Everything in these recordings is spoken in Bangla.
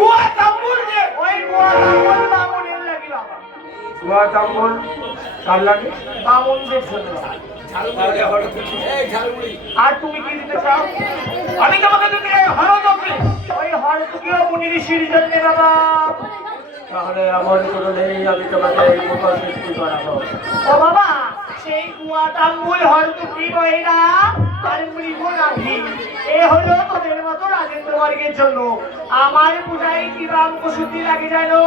গুয়া তাম্বুল যে ওই গুয়া তাম্বুল বামুনের লাগি বাবা। গুয়া তাম্বুল কার লাগে? বামুনদের জন্য। আর তুমি কি দিতে চাও? আমি তোমাকে দিতে হরদক্ষিণ। ওই হরতুকিও মুনি ঋষির জন্য বাবা। তাহলে এমন কোনো নেই, আমি তোমাকে এই মুখর সৃষ্টি করাবো। ও বাবা, সেই গুয়া তাম্বুল হরতুকি বয়রা আর মৃগ নাভি, এ হলো তোদের মতো রাজেন্দ্র বর্গের জন্য। আমার পূজায় কি রাম কসুতি লাগে জানো?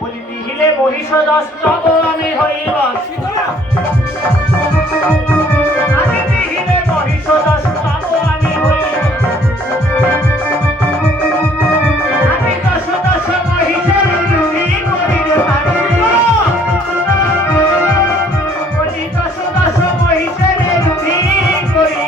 বলি বিহিলে মহিষ দস্তব আমি হইব শীতলা। আমি বিহিলে মহিষ দস্তব আমি হইব, আমি দশ দশ মহিষের রুধি করিতে পারি। বলি দশ দশ মহিষের রুধি করি।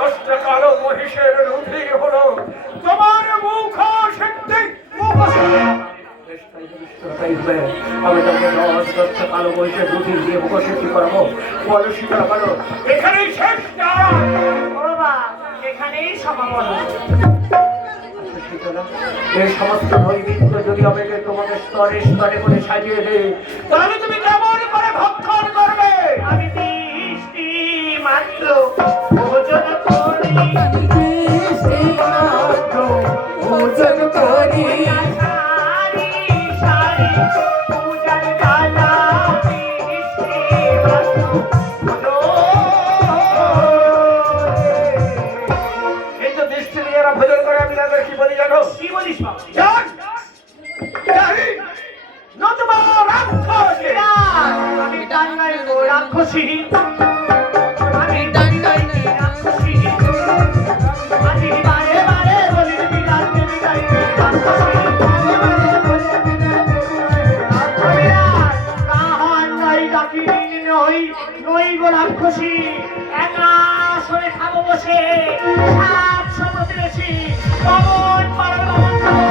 দশটা কালো মহিষের রুধি হলো তোমার মুখ সিদ্ধি। আমি তাকে 10 কালো মহিষের রুধি দিয়ে মুখ সিদ্ধি করাবো। বলো শীতলা বলো, এখানেই শেষ না? ও বাবা, এখানেই সমাপন। এই সমস্ত নৈবেদ্য যদি আমাকে তোমাকে স্তরে স্তরে করে সাজিয়ে দেয়, তাহলে তুমি কেমন করে ভক্ষণ করবে? আমি দৃষ্টি মাত্র ভোজন করি, ভোজন করি সারি সারি পূজার ডালা, দৃষ্টি মাত্র এই তো দৃষ্টি নিয়ে এরা ভোজন করে, আমি তাদের কি বলি জানো? কি বলিস বাবা? যান! যাহি! নতুবা রাক্ষস! আমি ডাঙ্গায় রাক্ষসী, আমি ডাঙ্গায় রাক্ষসী, আমি বারে বারে বলি বিরাট দেবী গাইবে রাক্ষসী। নই গো রাক্ষসী, একা সরে খাবো বসে, সাত সমুদ্রে বেশি, বামন পাড়ার বামন খাবো,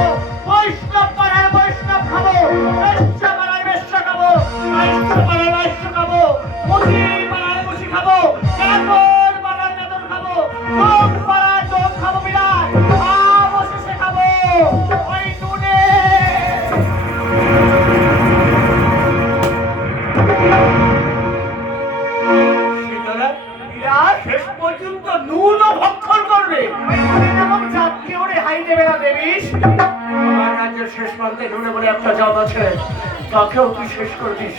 বৈষ্ণব পাড়ার বৈষ্ণব খাবো, বেশ্য পাড়ার বেশ্য খাবো, বৈশ্য পাড়ার বৈশ্য খাবো, মুসি পাড়ার মুসি খাবো, চাকর পাড়ার চাদর খাবো, যোগ পাড়ার যোগ খাবো বিরাট, অবশেষে খাবো ওই নুনে। শীতলা, বিরাট শেষ পর্যন্ত নুনও ভক্ষণ করবে। ওই নুনে নামক জাতকে ওরে হাই দেবে না দেবিস। আমার রাজ্যের শেষ প্রান্তে নুনে বলে একটা জাত আছে, তাকেও তুই শেষ করছিস।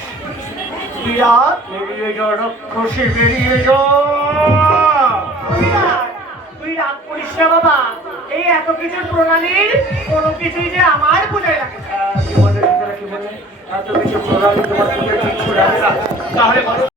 বিরাট বেরিয়ে যা রাক্ষসী, বেরিয়ে যা! বিরাট, তুই রাগ করিস না বাবা, এই এত কিছুর প্রণালীর কোনো কিছুই যে আমার পূজায় লাগে না। কি বলে শীতলা, কি বলে? এত কিছু প্রণালী তোমার পূজায় কিচ্ছু লাগে না। তাহলে বলো